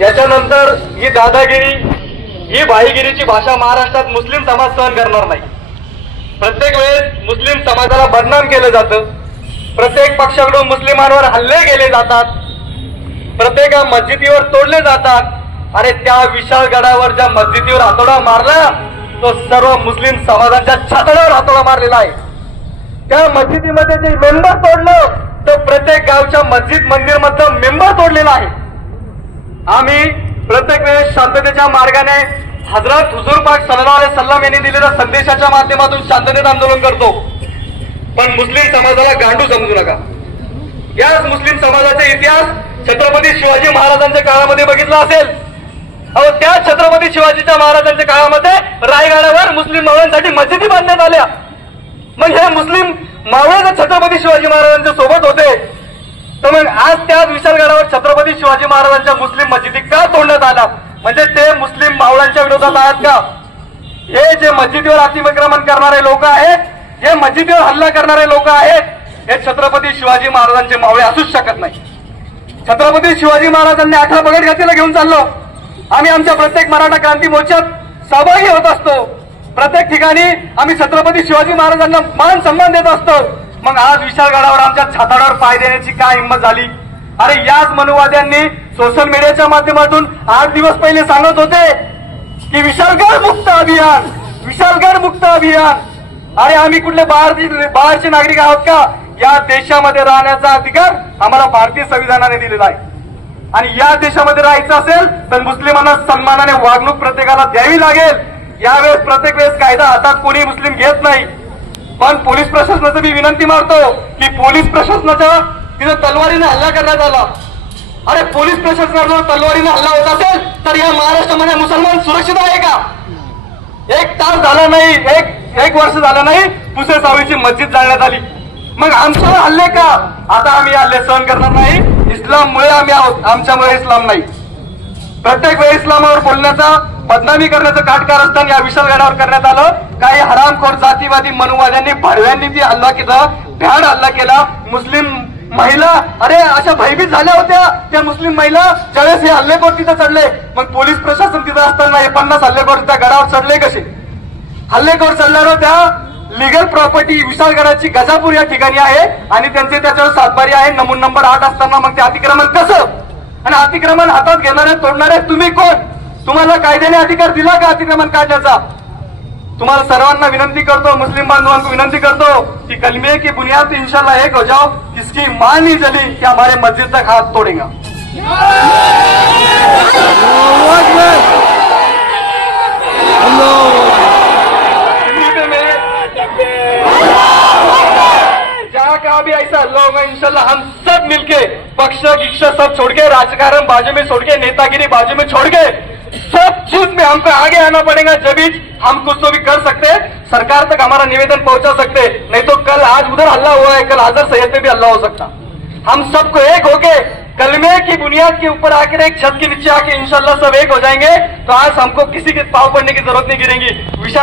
याच्यानंतर ही दादागिरी, ही भाईगिरीची भाषा महाराष्ट्रात मुस्लिम समाज सहन करणार नाही। प्रत्येक वेळेस मुस्लिम समाजाला बदनाम केलं जातं, प्रत्येक पक्षाकडून मुस्लिमांवर हल्ले केले जातात, प्रत्येक मस्जिदीवर तोडले जातात। आणि त्या विशाल गडावर ज्या मस्जिदीवर हातोडा मारला तो सर्व मुस्लिम समाजाच्या छातडावर हातोडा मारलेला आहे। त्या मस्जिदीमध्ये जे मेंबर तोडलं तो प्रत्येक गावच्या मस्जिद मंदिर मधलं मेंबर तोडलेला आहे। आम्ही प्रत्येक वेळेस शांततेच्या मार्गाने हजरत हुजूर पाक सल्लल्लाहु अलैहि वसल्लम यांनी दिलेल्या संदेशाच्या माध्यमातून शांततेत आंदोलन करतो, पण मुस्लिम समाजाला गांडू समजू नका। याच मुस्लिम समाजाचा इतिहास छत्रपती शिवाजी महाराजांच्या काळामध्ये बघितला असेल। अहो, त्या छत्रपती शिवाजीच्या महाराजांच्या काळामध्ये रायगडावर मुस्लिम मावळ्यांसाठी मस्जिदी बांधण्यात आल्या। मग हे मुस्लिम मावळे जर छत्रपती शिवाजी महाराजांच्या सोबत होते तर मग आज त्याच विशालगडावर छत्रपती शिवाजी महाराजांच्या मुस्लिम मस्जिदी का तोडण्यात आल्या? म्हणजे ते मुस्लिम मावळ्यांच्या विरोधात आहेत का? हे जे मस्जिदीवर अतिक्रमण करणारे लोक आहेत, हे मस्जिदीवर हल्ला करणारे लोक आहेत, हे छत्रपती शिवाजी महाराजांचे मावळे असूच शकत नाही। छत्रपती शिवाजी महाराजांनी 18 बगट घातीला घेऊन चाललो। आम्ही आमच्या प्रत्येक मराठा क्रांती मोर्चात सहभागी होत असतो, प्रत्येक ठिकाणी आम्ही छत्रपती शिवाजी महाराजांना मान सन्मान देत असतो। मग आज विशालगडावर आमच्या छाताडावर पाय देण्याची काय हिंमत झाली? अरे याच मनुवाद्यांनी सोशल मीडियाच्या माध्यमातून 8 दिवस पहिले सांगत होते की विशालगड मुक्त अभियान, विशालगड मुक्त अभियान। अरे आम्ही कुठले बाहेरचे नागरिक आहोत का? या देशामध्ये राहण्याचा अधिकार आम्हाला भारतीय संविधानाने दिलेला आहे आणि या देशामध्ये राहायचं असेल तर मुस्लिमांना सन्मानाने वागणूक प्रत्येकाला द्यावी लागेल। यावेळेस प्रत्येक वेळेस कायदा हातात कोणी मुस्लिम घेत नाही, पण पोलीस प्रशासनाचं मी विनंती मारतो की पोलीस प्रशासनाच्या तिथं तलवारीने हल्ला करण्यात आला। अरे पोलीस प्रशासनावर तलवारीने हल्ला होत असेल तर या महाराष्ट्रामध्ये मुसलमान सुरक्षित आहे का? 1 तास झाला नाही, एक वर्ष झालं नाही, पुसे सावळीची मस्जिद जाळण्यात आली। मग आमच्यावर हल्ले का? आता आम्ही हल्ले सहन करणार नाही। इस्लाममुळे आम्ही आहोत, आमच्यामुळे इस्लाम नाही। प्रत्येक वेळी इस्लामावर बोलण्याचा, बदनामी करण्याचं काटकारस्थान या विशालगडावर करण्यात आलं। काही हरामखोर जातीवादी मनुवाद्यांनी भडव्यांनी ती हल्ला केला, भ्याड हल्ला केला। मुस्लिम महिला अरे अशा भयभीत झाल्या होत्या त्या मुस्लिम महिला ज्यावेळेस हे हल्लेखोर तिथे चढले। मग पोलीस प्रशासन तिथं असताना हे 50 हल्लेखोर त्या गडावर चढले कसे? हल्लेखोर चढल्यावर त्या लिगल प्रॉपर्टी विशालगडाची गजापूर या ठिकाणी आहे आणि त्यांचे त्याच्यावर सातबारी आहे, नमून नंबर 8 असताना मग ते अतिक्रमण कसं? आणि अतिक्रमण हातात घेणारे तोडणारे तुम्ही कोण? तुम्हाला कायद्याने अधिकार दिला का अतिक्रमण काढण्याचा? तुम्हाला सर्वांना विनंती करतो, मुस्लिम बांधवांना विनंती करतो कि कलमे की बुनियाद पे इंशाल्लाह एक हो जाओ, किसकी मां नहीं जली कि हमारे मस्जिद तक हाथ तोड़ेगा। जहाँ कहाँ भी ऐसा हल्ला होगा इंशाल्लाह हम सब मिलके पक्ष गिक्ष सब छोड़ के, राजकारण बाजू में छोड़ के, नेतागिरी बाजू में छोड़ के सब चीज में हमको आगे आना पड़ेगा। जब भी हम कुछ तो भी कर सकते हैं, सरकार तक हमारा निवेदन पहुंचा सकते हैं। नहीं तो कल आज उधर हल्ला हुआ है, कल हाजर सैयद पे भी हल्ला हो सकता। हम सबको एक होके कलमे की बुनियाद के ऊपर आकर एक छत के नीचे आके इंशाल्लाह सब एक हो जाएंगे तो आज हमको किसी के पाँव पड़ने की जरूरत नहीं गिरेगी। विशाल